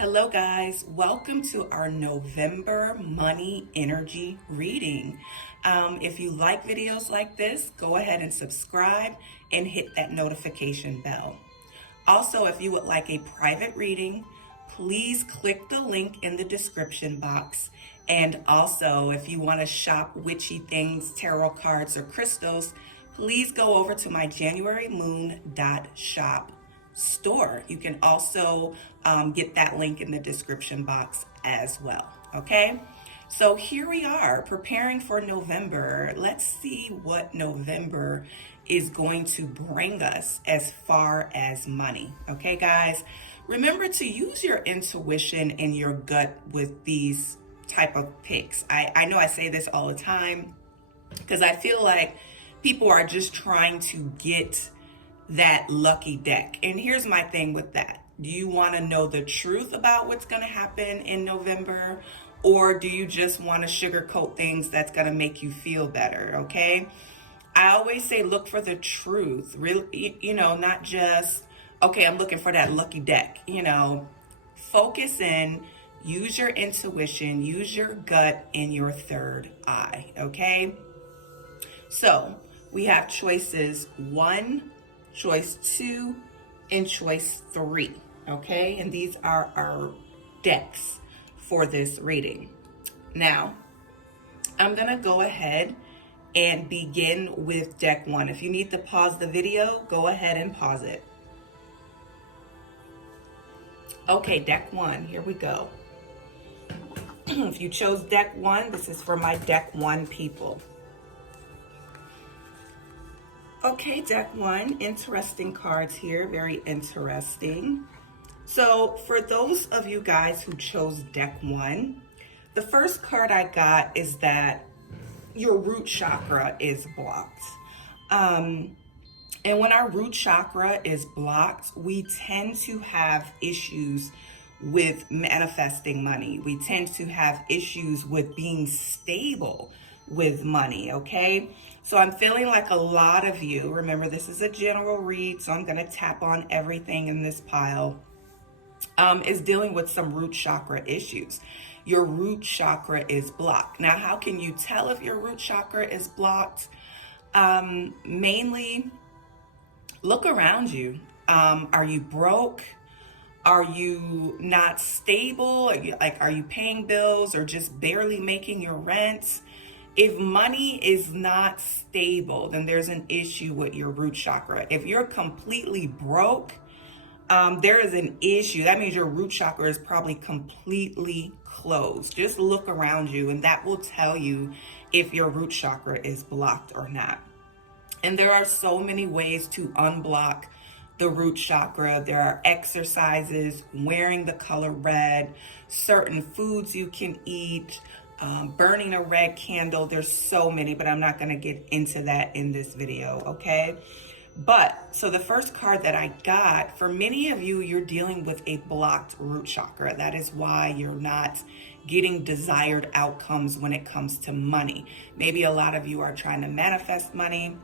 Hello, guys. Welcome to our November money energy reading. If you like videos like this, go ahead and subscribe and hit that notification bell. Also, if you would like a private reading, please click the link in the description box. And also, if you want to shop witchy things, tarot cards, or crystals, please go over to my JanuaryMoon.shop store. You can also get that link in the description box as well. Okay, so here we are preparing for November. Let's see what November is going to bring us as far as money. Okay, guys, remember to use your intuition and your gut with these type of picks. I know I say this all the time because I feel like people are just trying to get that lucky deck. And here's my thing with that. Do you want to know the truth about what's going to happen in November? Or do you just want to sugarcoat things that's going to make you feel better? Okay. I always say, look for the truth. Really, not just, okay, I'm looking for that lucky deck. Focus in, use your intuition, use your gut and your third eye. Okay. So we have choices 1, choice 2, and choice 3, okay? And these are our decks for this reading. Now, I'm gonna go ahead and begin with deck 1. If you need to pause the video, go ahead and pause it. Okay, deck 1, here we go. If you chose deck 1, this is for my deck 1 people. Okay, deck 1, interesting cards here, very interesting. So for those of you guys who chose deck 1, the first card I got is that your root chakra is blocked. And when our root chakra is blocked, we tend to have issues with manifesting money. We tend to have issues with being stable with money, okay? So I'm feeling like a lot of you, remember this is a general read, so I'm gonna tap on everything in this pile, is dealing with some root chakra issues. Your root chakra is blocked. Now, how can you tell if your root chakra is blocked? Mainly, look around you. Are you broke? Are you not stable? Are you paying bills or just barely making your rent? If money is not stable, then there's an issue with your root chakra. If you're completely broke, there is an issue. That means your root chakra is probably completely closed. Just look around you and that will tell you if your root chakra is blocked or not. And there are so many ways to unblock the root chakra. There are exercises, wearing the color red, certain foods you can eat, burning a red candle. There's so many, but I'm not going to get into that in this video, okay? But, so the first card that I got, for many of you, you're dealing with a blocked root chakra. That is why you're not getting desired outcomes when it comes to money. Maybe a lot of you are trying to manifest money.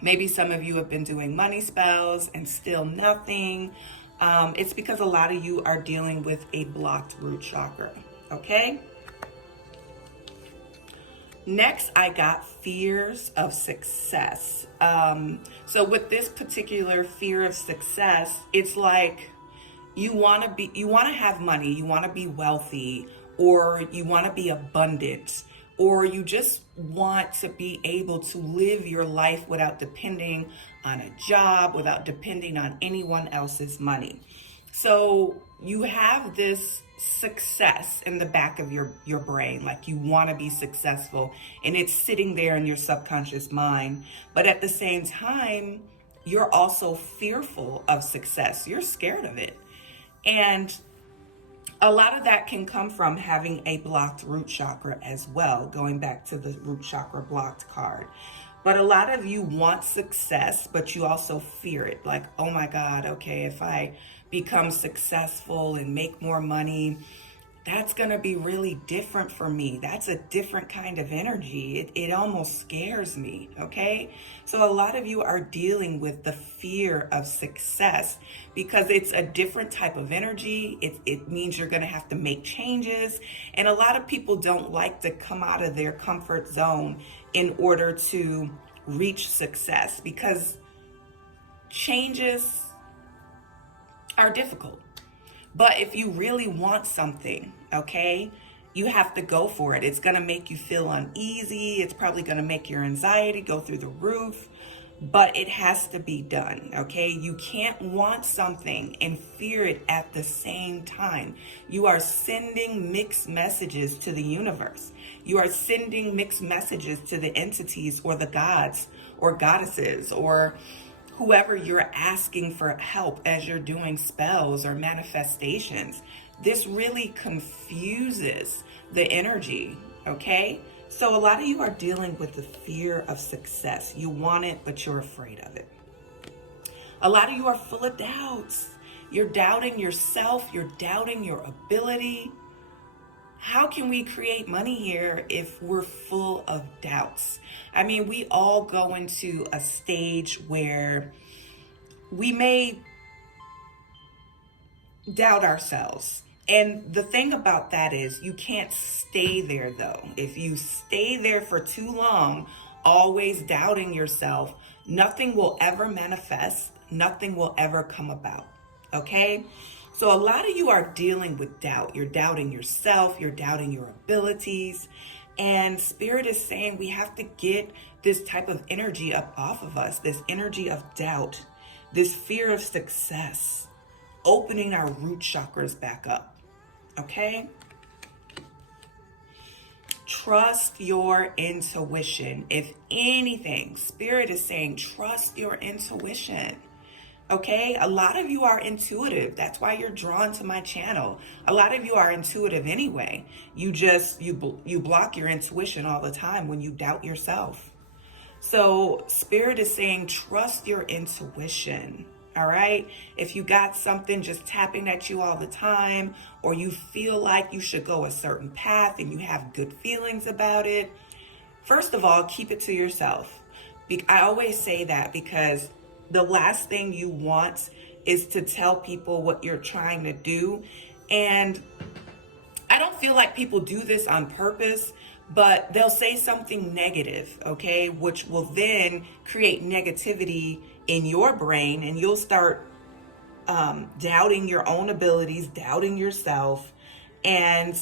Maybe some of you have been doing money spells and still nothing. It's because a lot of you are dealing with a blocked root chakra, okay? Next, I got fears of success. So with this particular fear of success, it's like you want to have money, you want to be wealthy, or you want to be abundant, or you just want to be able to live your life without depending on a job, without depending on anyone else's money. So you have this success in the back of your brain, like you want to be successful, and it's sitting there in your subconscious mind. But at the same time, you're also fearful of success. You're scared of it. And a lot of that can come from having a blocked root chakra as well, going back to the root chakra blocked card. But a lot of you want success, but you also fear it. Like, oh my God, okay, if I become successful and make more money, that's going to be really different for me. That's a different kind of energy. It almost scares me, okay? So a lot of you are dealing with the fear of success because it's a different type of energy. It means you're going to have to make changes. And a lot of people don't like to come out of their comfort zone in order to reach success because changes are difficult. But if you really want something, okay, you have to go for it. It's going to make you feel uneasy. It's probably going to make your anxiety go through the roof, but it has to be done, okay? You can't want something and fear it at the same time. You are sending mixed messages to the universe. You are sending mixed messages to the entities or the gods or goddesses or whoever you're asking for help as you're doing spells or manifestations. This really confuses the energy, okay? So a lot of you are dealing with the fear of success. You want it, but you're afraid of it. A lot of you are full of doubts. You're doubting yourself. You're doubting your ability. How can we create money here if we're full of doubts? I mean, we all go into a stage where we may doubt ourselves. And the thing about that is you can't stay there though. If you stay there for too long, always doubting yourself, nothing will ever manifest. Nothing will ever come about. Okay? So a lot of you are dealing with doubt. You're doubting yourself. You're doubting your abilities. And Spirit is saying we have to get this type of energy up off of us, this energy of doubt, this fear of success, opening our root chakras back up. Okay? Trust your intuition. If anything, Spirit is saying trust your intuition. Okay, a lot of you are intuitive. That's why you're drawn to my channel. A lot of you are intuitive anyway. You block your intuition all the time when you doubt yourself. So Spirit is saying trust your intuition. All right. If you got something just tapping at you all the time, or you feel like you should go a certain path and you have good feelings about it, first of all, keep it to yourself. I always say that because the last thing you want is to tell people what you're trying to do. And I don't feel like people do this on purpose, but they'll say something negative, okay, which will then create negativity in your brain, and you'll start doubting your own abilities, doubting yourself. And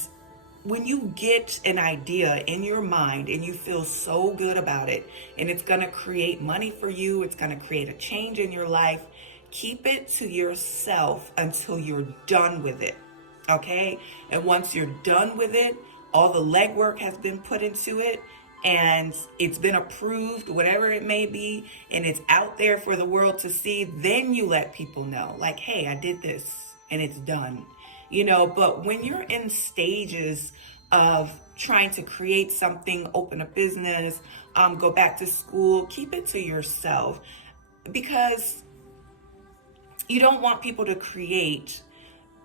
when you get an idea in your mind and you feel so good about it, and it's going to create money for you, it's going to create a change in your life, keep it to yourself until you're done with it, okay? And once you're done with it, all the legwork has been put into it, and it's been approved, whatever it may be, and it's out there for the world to see, then you let people know, like, hey, I did this and it's done. You know, but when you're in stages of trying to create something, open a business, go back to school, keep it to yourself, because you don't want people to create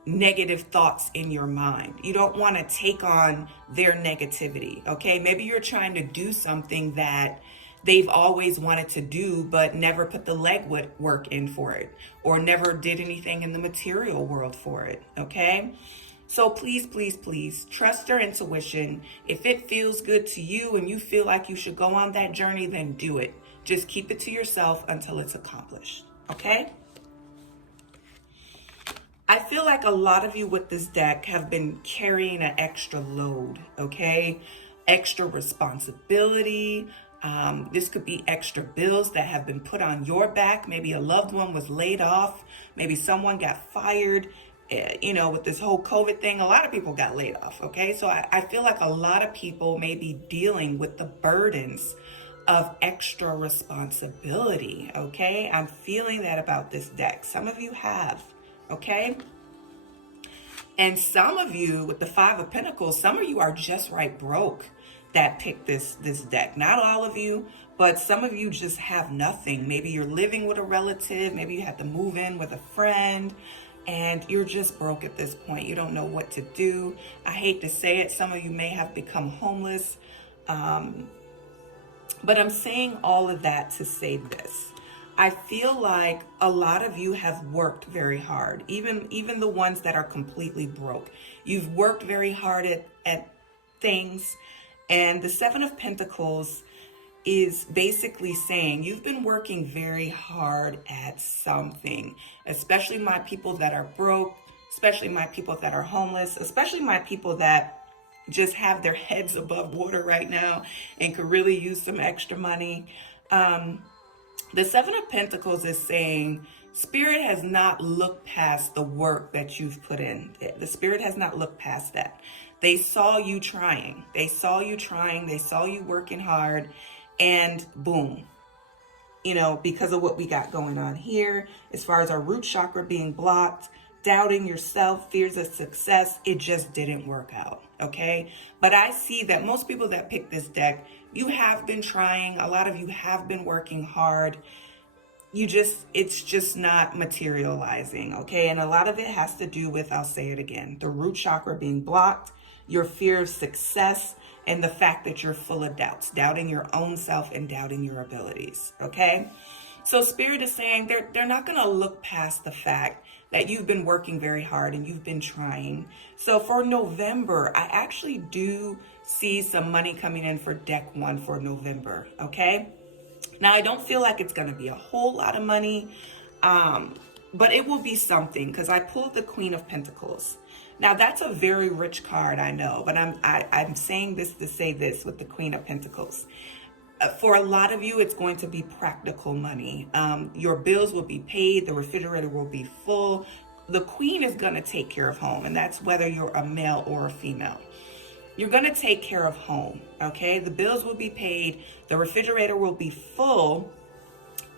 negative thoughts in your mind. You don't want to take on their negativity, okay? Maybe you're trying to do something that they've always wanted to do, but never put the legwork in for it, or never did anything in the material world for it, okay? So please, please, please trust your intuition. If it feels good to you and you feel like you should go on that journey, then do it. Just keep it to yourself until it's accomplished, okay? I feel like a lot of you with this deck have been carrying an extra load, okay? Extra responsibility. This could be extra bills that have been put on your back. Maybe a loved one was laid off. Maybe someone got fired. You know, with this whole COVID thing, a lot of people got laid off, okay? So I feel like a lot of people may be dealing with the burdens of extra responsibility, okay? I'm feeling that about this deck. Some of you have. Okay. And some of you with the Five of Pentacles, some of you are just right broke that picked this deck. Not all of you, but some of you just have nothing. Maybe you're living with a relative. Maybe you had to move in with a friend. and you're just broke at this point. You don't know what to do. I hate to say it, some of you may have become homeless. But I'm saying all of that to say this. I feel like a lot of you have worked very hard, even the ones that are completely broke. You've worked very hard at things. And the Seven of Pentacles is basically saying you've been working very hard at something, especially my people that are broke, especially my people that are homeless, especially my people that just have their heads above water right now and could really use some extra money. The Seven of Pentacles is saying Spirit has not looked past the work that you've put in. The Spirit has not looked past that. They saw you trying. They saw you trying. They saw you working hard. And boom, because of what we got going on here, as far as our root chakra being blocked, doubting yourself, fears of success, it just didn't work out, okay? But I see that most people that pick this deck, you have been trying. A lot of you have been working hard. It's just not materializing, okay? And a lot of it has to do with, I'll say it again, the root chakra being blocked, your fear of success, and the fact that you're full of doubts, doubting your own self and doubting your abilities, okay? So Spirit is saying they're not going to look past the fact that you've been working very hard and you've been trying. So for November, I actually do see some money coming in for deck 1 for November, okay? Now, I don't feel like it's going to be a whole lot of money, but it will be something because I pulled the Queen of Pentacles. Now, that's a very rich card, I know, but I'm saying this to say this with the Queen of Pentacles. For a lot of you, it's going to be practical money. Your bills will be paid. The refrigerator will be full. The Queen is going to take care of home, and that's whether you're a male or a female. You're going to take care of home, okay? The bills will be paid. The refrigerator will be full,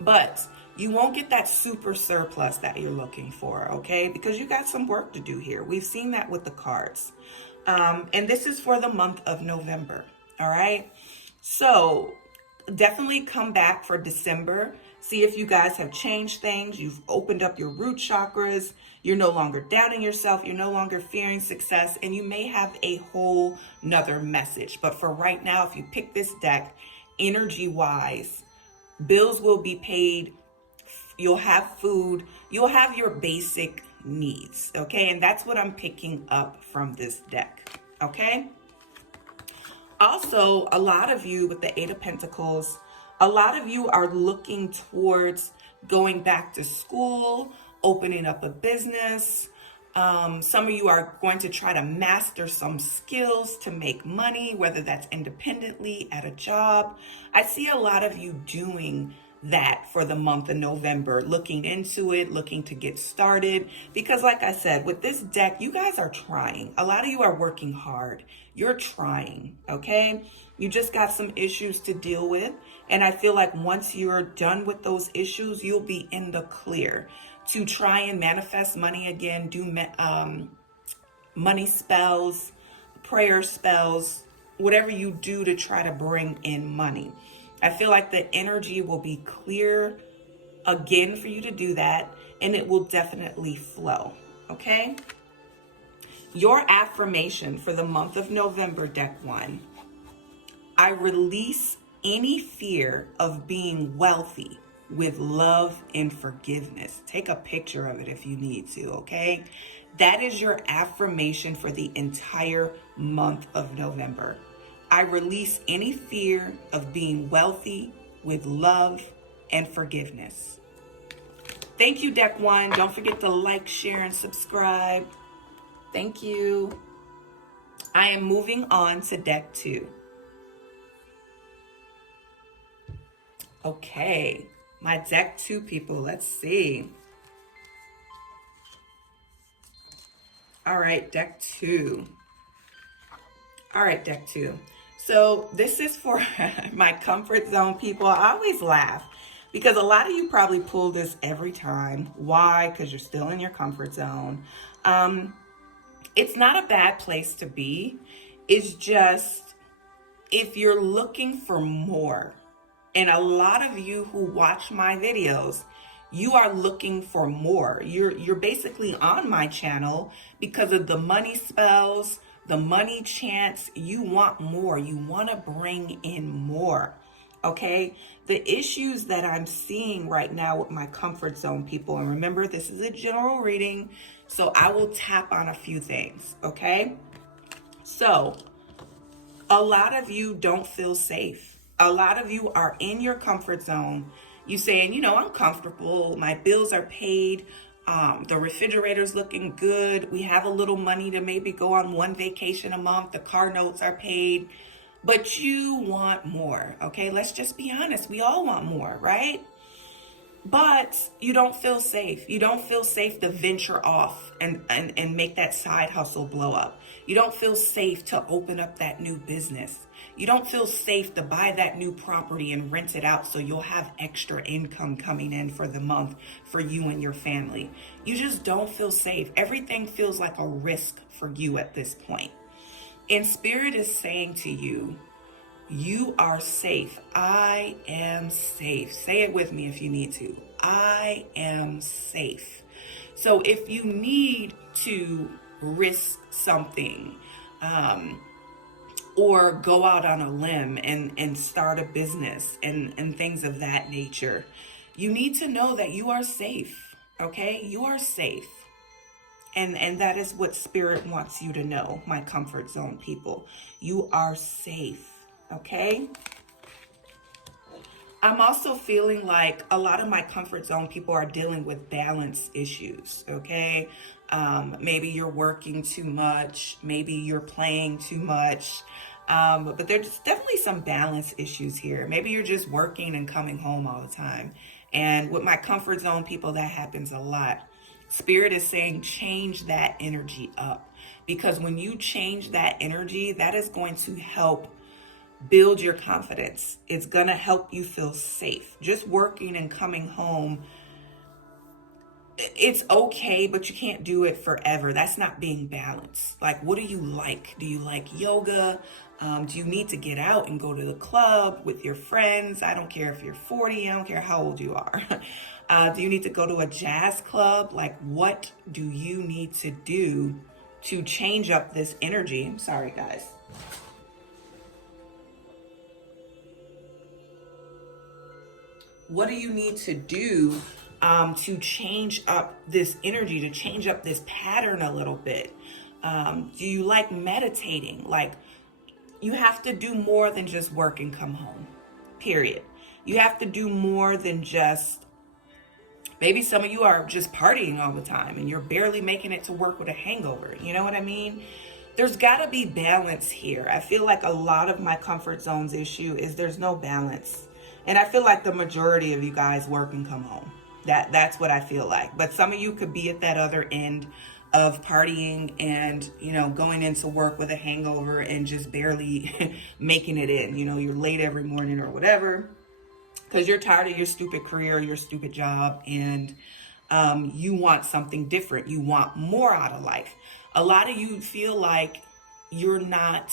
but you won't get that super surplus that you're looking for, okay? Because you got some work to do here. We've seen that with the cards. And this is for the month of November, all right? So definitely come back for December. See if you guys have changed things. You've opened up your root chakras. You're no longer doubting yourself. You're no longer fearing success. And you may have a whole nother message. But for right now, if you pick this deck, energy-wise, bills will be paid. You'll have food. You'll have your basic needs. Okay? And that's what I'm picking up from this deck. Okay? Also, a lot of you with the Eight of Pentacles, a lot of you are looking towards going back to school, opening up a business. Some of you are going to try to master some skills to make money, whether that's independently at a job. I see a lot of you doing that for the month of November, looking into it, looking to get started. Because like I said, with this deck, you guys are trying. A lot of you are working hard. You're trying, okay? You just got some issues to deal with. And I feel like once you're done with those issues, you'll be in the clear to try and manifest money again, do money spells, prayer spells, whatever you do to try to bring in money. I feel like the energy will be clear again for you to do that, and it will definitely flow, okay? Your affirmation for the month of November, deck 1. I release any fear of being wealthy with love and forgiveness. Take a picture of it if you need to, okay? That is your affirmation for the entire month of November. I release any fear of being wealthy with love and forgiveness. Thank you, deck 1. Don't forget to like, share, and subscribe. Thank you. I am moving on to deck 2. Okay, my deck 2 people, let's see. All right, deck 2. All right, deck 2. So this is for my comfort zone people. I always laugh because a lot of you probably pull this every time. Why? Because you're still in your comfort zone. It's not a bad place to be. It's just if you're looking for more, and a lot of you who watch my videos, You are looking for more. You're basically on my channel because of the money spells, the money chants. You want more. You want to bring in more. Okay? The issues that I'm seeing right now with my comfort zone people, and remember, this is a general reading, so I will tap on a few things, okay? So, a lot of you don't feel safe. A lot of you are in your comfort zone. You saying, you know, I'm comfortable. My bills are paid. The refrigerator's looking good. We have a little money to maybe go on one vacation a month. The car notes are paid. But you want more, okay? Let's just be honest. We all want more, right? But you don't feel safe. You don't feel safe to venture off and make that side hustle blow up. You don't feel safe to open up that new business. You don't feel safe to buy that new property and rent it out so you'll have extra income coming in for the month for you and your family. You just don't feel safe. Everything feels like a risk for you at this point. And Spirit is saying to you, you are safe. I am safe. Say it with me if you need to. I am safe. So if you need to risk something, or go out on a limb and start a business and things of that nature, you need to know that you are safe. Okay? You are safe. And that is what Spirit wants you to know, my comfort zone people. You are safe. Okay? I'm also feeling like a lot of my comfort zone people are dealing with balance issues, okay? Maybe you're working too much. Maybe you're playing too much. But there's definitely some balance issues here. Maybe you're just working and coming home all the time. And with my comfort zone people, that happens a lot. Spirit is saying change that energy up. Because when you change that energy, that is going to help build your confidence. It's going to help you feel safe. Just working and coming home, it's okay, but you can't do it forever. That's not being balanced. Like, what do you like? Do you like yoga? Do you need to get out and go to the club with your friends? I don't care if you're 40. I don't care how old you are. Do you need to go to a jazz club? Like, what do you need to do to change up this energy? I'm sorry, guys. What do you need to do to change up this energy, to change up this pattern a little bit? Do you like meditating? Like, you have to do more than just work and come home, period. You have to do more than just, maybe some of you are just partying all the time and you're barely making it to work with a hangover. You know what I mean? There's got to be balance here. I feel like a lot of my comfort zones issue is there's no balance. And I feel like the majority of you guys work and come home. That's what I feel like. But some of you could be at that other end of partying and, you know, going into work with a hangover and just barely making it in. You know, you're late every morning or whatever because you're tired of your stupid career, your stupid job, and you want something different. You want more out of life. A lot of you feel like you're not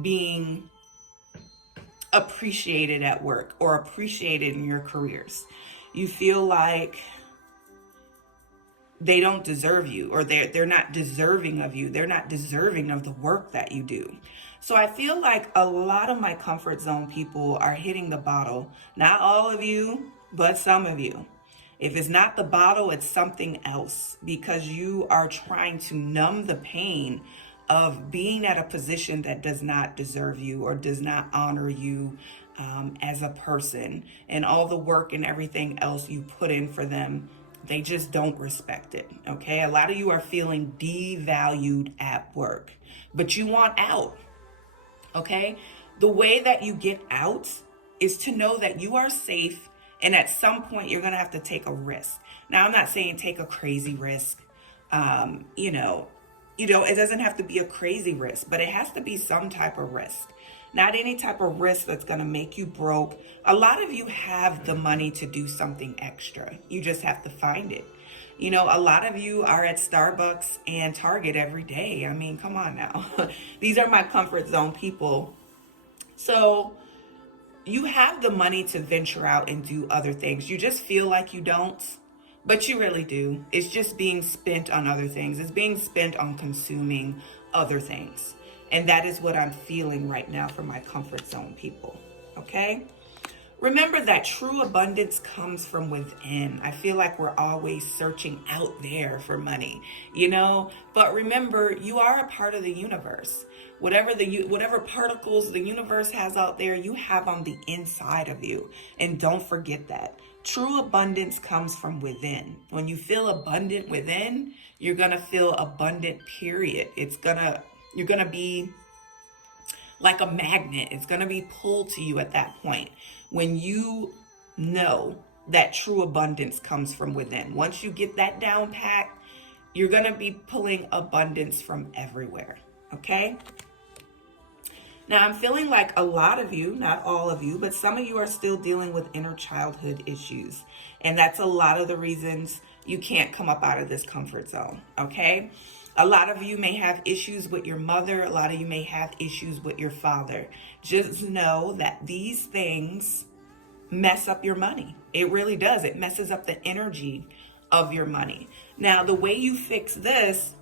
being appreciated at work or appreciated in your careers. You feel like they don't deserve you, or they're not deserving of you. They're not deserving of the work that you do. So I feel like a lot of my comfort zone people are hitting the bottle. Not all of you, but some of you. If it's not the bottle, it's something else, because you are trying to numb the pain of being at a position that does not deserve you or does not honor you as a person, and all the work and everything else you put in for them. They just don't respect it, okay? A lot of you are feeling devalued at work, but you want out, okay? The way that you get out is to know that you are safe, and at some point you're gonna have to take a risk. Now, I'm not saying take a crazy risk. It doesn't have to be a crazy risk, but it has to be some type of risk. Not any type of risk that's going to make you broke. A lot of you have the money to do something extra. You just have to find it. You know, a lot of you are at Starbucks and Target every day. I mean, come on now. These are my comfort zone people. So you have the money to venture out and do other things. You just feel like you don't, but you really do. It's just being spent on other things. It's being spent on consuming other things. And that is what I'm feeling right now for my comfort zone people. Okay? Remember that true abundance comes from within. I feel like we're always searching out there for money, but remember, you are a part of the universe. Whatever particles the universe has out there, you have on the inside of you. And don't forget that. True abundance comes from within. When you feel abundant within, you're going to feel abundant, period. You're going to be like a magnet. It's going to be pulled to you at that point when you know that true abundance comes from within. Once you get that down pat, you're going to be pulling abundance from everywhere. Okay? Now, I'm feeling like a lot of you, not all of you, but some of you are still dealing with inner childhood issues. And that's a lot of the reasons you can't come up out of this comfort zone. Okay? A lot of you may have issues with your mother. A lot of you may have issues with your father. Just know that these things mess up your money. It really does. It messes up the energy of your money. Now, the way you fix this,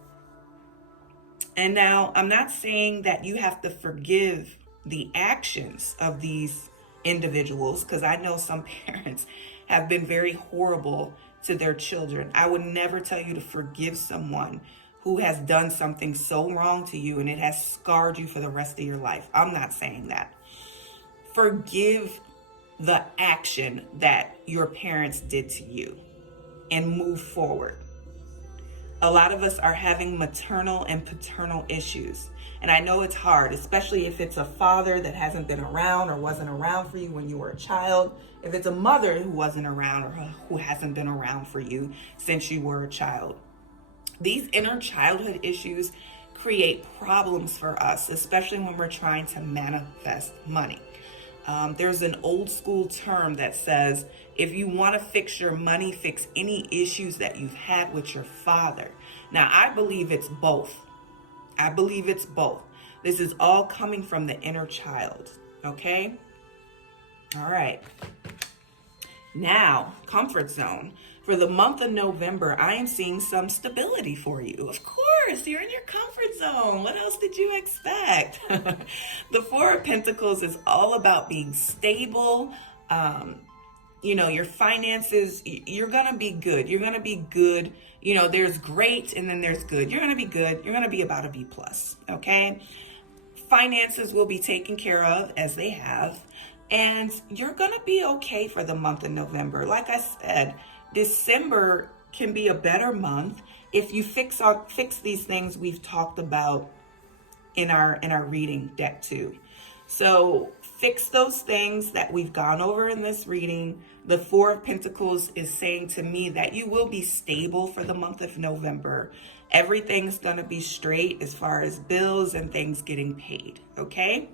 and now I'm not saying that you have to forgive the actions of these individuals, because I know some parents have been very horrible to their children. I would never tell you to forgive someone who has done something so wrong to you and it has scarred you for the rest of your life. I'm not saying that. Forgive the action that your parents did to you and move forward. A lot of us are having maternal and paternal issues. And I know it's hard, especially if it's a father that hasn't been around or wasn't around for you when you were a child. If it's a mother who wasn't around or who hasn't been around for you since you were a child. These inner childhood issues create problems for us, especially when we're trying to manifest money. There's an old school term that says, if you want to fix your money, fix any issues that you've had with your father. Now, I believe it's both. This is all coming from the inner child. Okay? All right. Now, comfort zone. For the month of November, I am seeing some stability for you. Of course, you're in your comfort zone. What else did you expect? The Four of Pentacles is all about being stable. Your finances, you're going to be good. You're going to be good. There's great and then there's good. You're going to be good. You're going to be about a B+. Okay? Finances will be taken care of as they have. And you're going to be okay for the month of November. Like I said, December can be a better month if you fix these things we've talked about in our reading deck too. So fix those things that we've gone over in this reading. The Four of Pentacles is saying to me that you will be stable for the month of November. Everything's going to be straight as far as bills and things getting paid. Okay?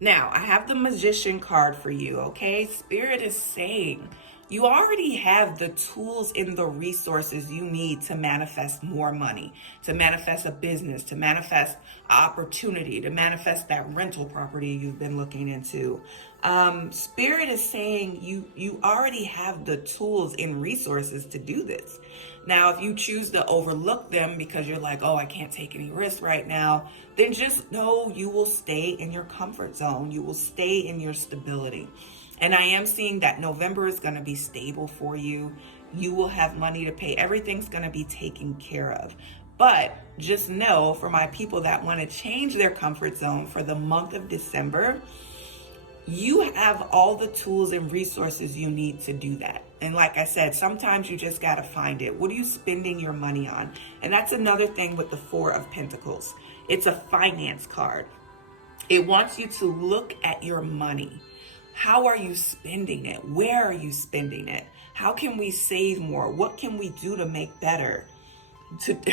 Now, I have the Magician card for you, okay? Spirit is saying you already have the tools and the resources you need to manifest more money, to manifest a business, to manifest opportunity, to manifest that rental property you've been looking into. Spirit is saying you already have the tools and resources to do this. Now, if you choose to overlook them because you're like, oh, I can't take any risks right now, then just know you will stay in your comfort zone. You will stay in your stability. And I am seeing that November is going to be stable for you. You will have money to pay. Everything's going to be taken care of. But just know, for my people that want to change their comfort zone for the month of December, you have all the tools and resources you need to do that. And like I said, sometimes you just got to find it. What are you spending your money on? And that's another thing with the Four of Pentacles. It's a finance card. It wants you to look at your money. How are you spending it? Where are you spending it? How can we save more? What can we do to make better?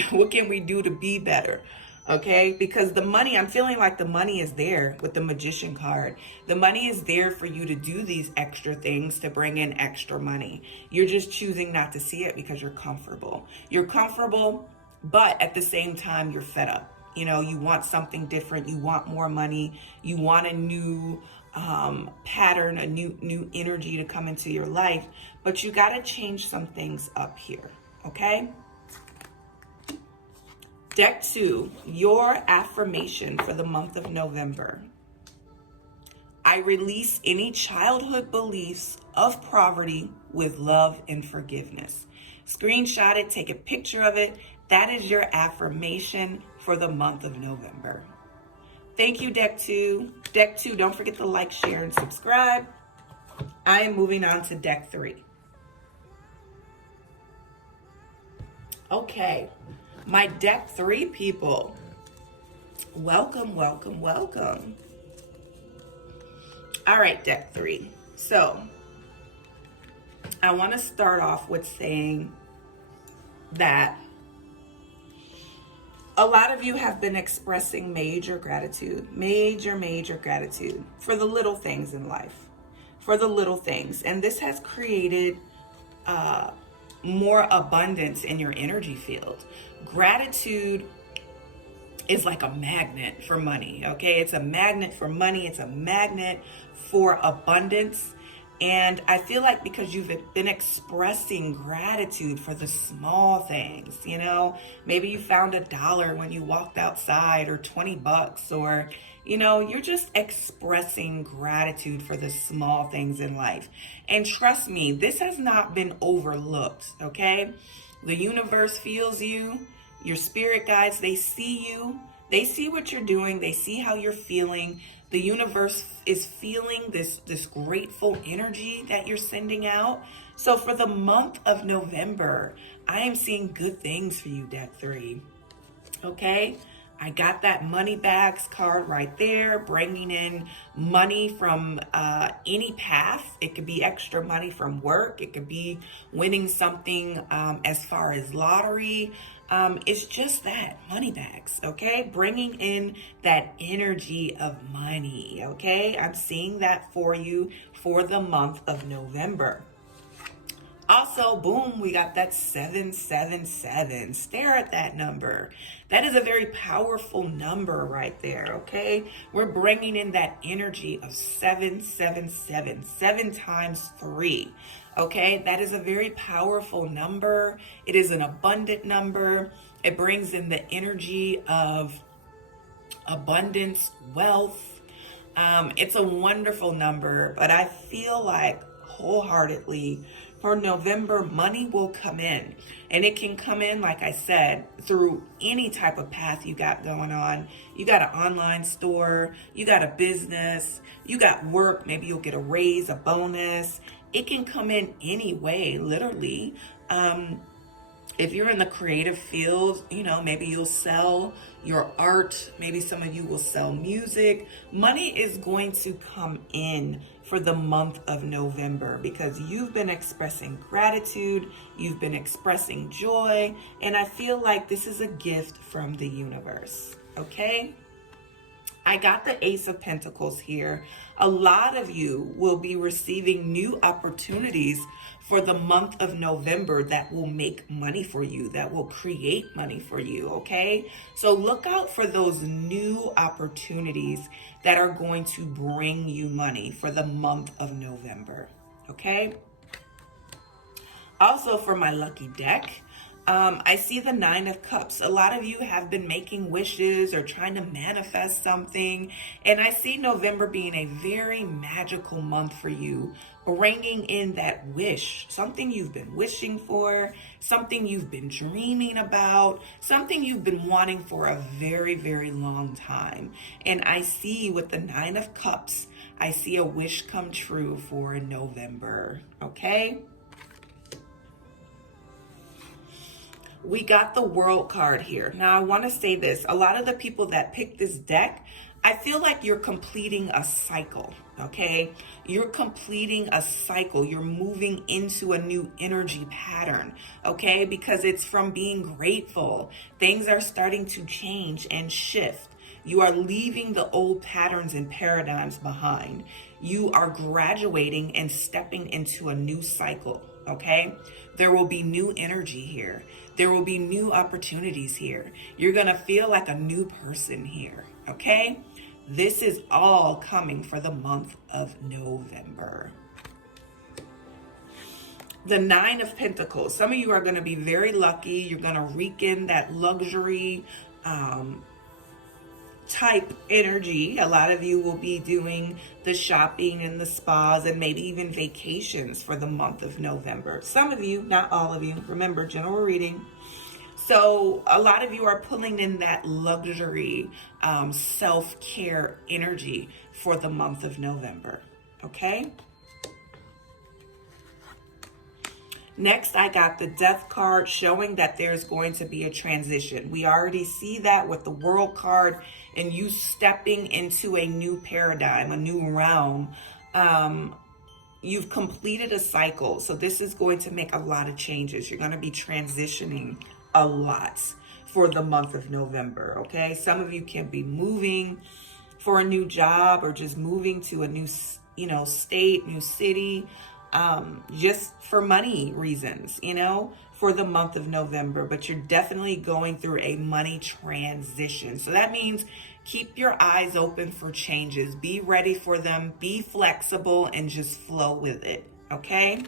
What can we do to be better? Okay, because the money, I'm feeling like the money is there with the Magician card. The money is there for you to do these extra things to bring in extra money. You're just choosing not to see it because you're comfortable. You're comfortable, but at the same time, you're fed up. You know, you want something different. You want more money. You want a new pattern, a new energy to come into your life. But you got to change some things up here, okay? Deck 2, your affirmation for the month of November. I release any childhood beliefs of poverty with love and forgiveness. Screenshot it, take a picture of it. That is your affirmation for the month of November. Thank you, Deck 2. Deck 2, don't forget to like, share, and subscribe. I am moving on to Deck 3. Okay, my Deck 3 people. Welcome, welcome, welcome. All right, Deck 3. So, I want to start off with saying that a lot of you have been expressing major gratitude for the little things in life, for the little things. And this has created more abundance in your energy field. Gratitude is like a magnet for money, okay? It's a magnet for money. It's a magnet for abundance. And I feel like because you've been expressing gratitude for the small things, you know, maybe you found $1 when you walked outside, or $20, or, you know, you're just expressing gratitude for the small things in life. And trust me, this has not been overlooked, okay? The universe feels you. Your spirit guides, they see you. They see what you're doing. They see how you're feeling. The universe is feeling this grateful energy that you're sending out. So for the month of November, I am seeing good things for you, Deck 3. Okay? I got that money bags card right there, bringing in money from any path. It could be extra money from work. It could be winning something as far as lottery. It's just that, money bags, okay? Bringing in that energy of money, okay? I'm seeing that for you for the month of November. Also, boom, we got that 777. Stare at that number. That is a very powerful number right there, okay? We're bringing in that energy of 777, 7 times 3, okay? That is a very powerful number. It is an abundant number. It brings in the energy of abundance, wealth. It's a wonderful number, but I feel like wholeheartedly for November, money will come in, and it can come in, like I said, through any type of path you got going on. You got an online store, you got a business, you got work, maybe you'll get a raise, a bonus. It can come in any way, literally. If you're in the creative field, you know, maybe you'll sell your art. Maybe some of you will sell music. Money is going to come in for the month of November because you've been expressing gratitude. You've been expressing joy. And I feel like this is a gift from the universe. Okay? I got the Ace of Pentacles here. A lot of you will be receiving new opportunities for the month of November that will make money for you, that will create money for you, okay? So look out for those new opportunities that are going to bring you money for the month of November, okay? Also for my lucky deck, I see the 9 of Cups. A lot of you have been making wishes or trying to manifest something. And I see November being a very magical month for you, bringing in that wish, something you've been wishing for, something you've been dreaming about, something you've been wanting for a very, very long time. And I see with the 9 of Cups, I see a wish come true for November, okay? We got the World card here. Now, I want to say this. A lot of the people that picked this deck, I feel like you're completing a cycle, okay? You're completing a cycle. You're moving into a new energy pattern, okay? Because it's from being grateful. Things are starting to change and shift. You are leaving the old patterns and paradigms behind. You are graduating and stepping into a new cycle, okay? There will be new energy here. There will be new opportunities here. You're going to feel like a new person here, okay? This is all coming for the month of November. The Nine of Pentacles. Some of you are going to be very lucky. You're going to rake in that luxury type energy. A lot of you will be doing the shopping and the spas and maybe even vacations for the month of November. Some of you, not all of you. Remember, general reading. So a lot of you are pulling in that luxury self-care energy for the month of November. Okay? Next, I got the Death card showing that there's going to be a transition. We already see that with the World card and you stepping into a new paradigm, a new realm. You've completed a cycle. So this is going to make a lot of changes. You're going to be transitioning a lot for the month of November, okay? Some of you can be moving for a new job or just moving to a new, state, new city. Just for money reasons, for the month of November, but you're definitely going through a money transition. So that means keep your eyes open for changes, be ready for them, be flexible, and just flow with it, okay?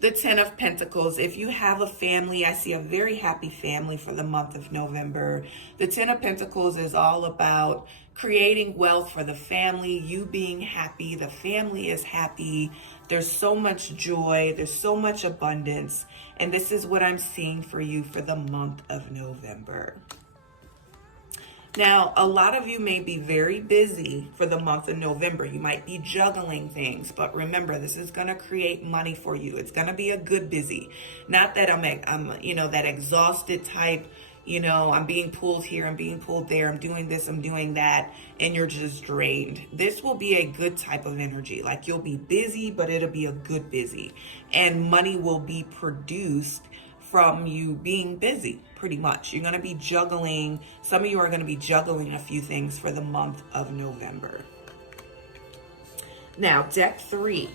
The Ten of Pentacles. If you have a family, I see a very happy family for the month of November. The Ten of Pentacles is all about creating wealth for the family, you being happy, the family is happy. There's so much joy, there's so much abundance, and this is what I'm seeing for you for the month of November. Now, a lot of you may be very busy for the month of November. You might be juggling things, but remember, this is going to create money for you. It's going to be a good busy. Not that I'm that exhausted type, I'm being pulled here, I'm being pulled there, I'm doing this, I'm doing that, and you're just drained. This will be a good type of energy. Like you'll be busy, but it'll be a good busy. And money will be produced from you being busy, pretty much. You're going to be juggling. Some of you are going to be juggling a few things for the month of November. Now, deck 3,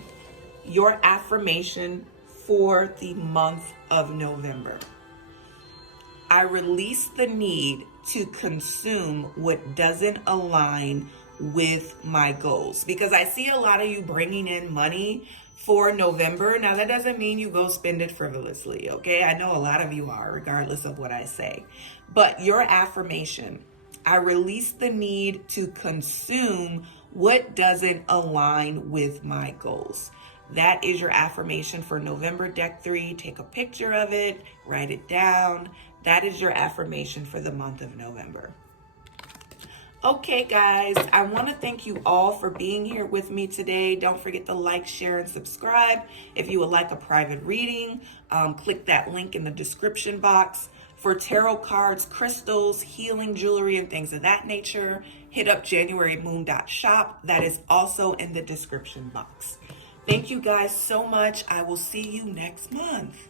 your affirmation for the month of November. I release the need to consume what doesn't align with my goals. Because I see a lot of you bringing in money for November. Now, that doesn't mean you go spend it frivolously, okay? I know a lot of you are, regardless of what I say. But your affirmation, I release the need to consume what doesn't align with my goals. That is your affirmation for November, deck 3. Take a picture of it, write it down. That is your affirmation for the month of November. Okay, guys, I want to thank you all for being here with me today. Don't forget to like, share, and subscribe. If you would like a private reading, click that link in the description box. For tarot cards, crystals, healing jewelry, and things of that nature, hit up JanuaryMoon.shop. That is also in the description box. Thank you guys so much. I will see you next month.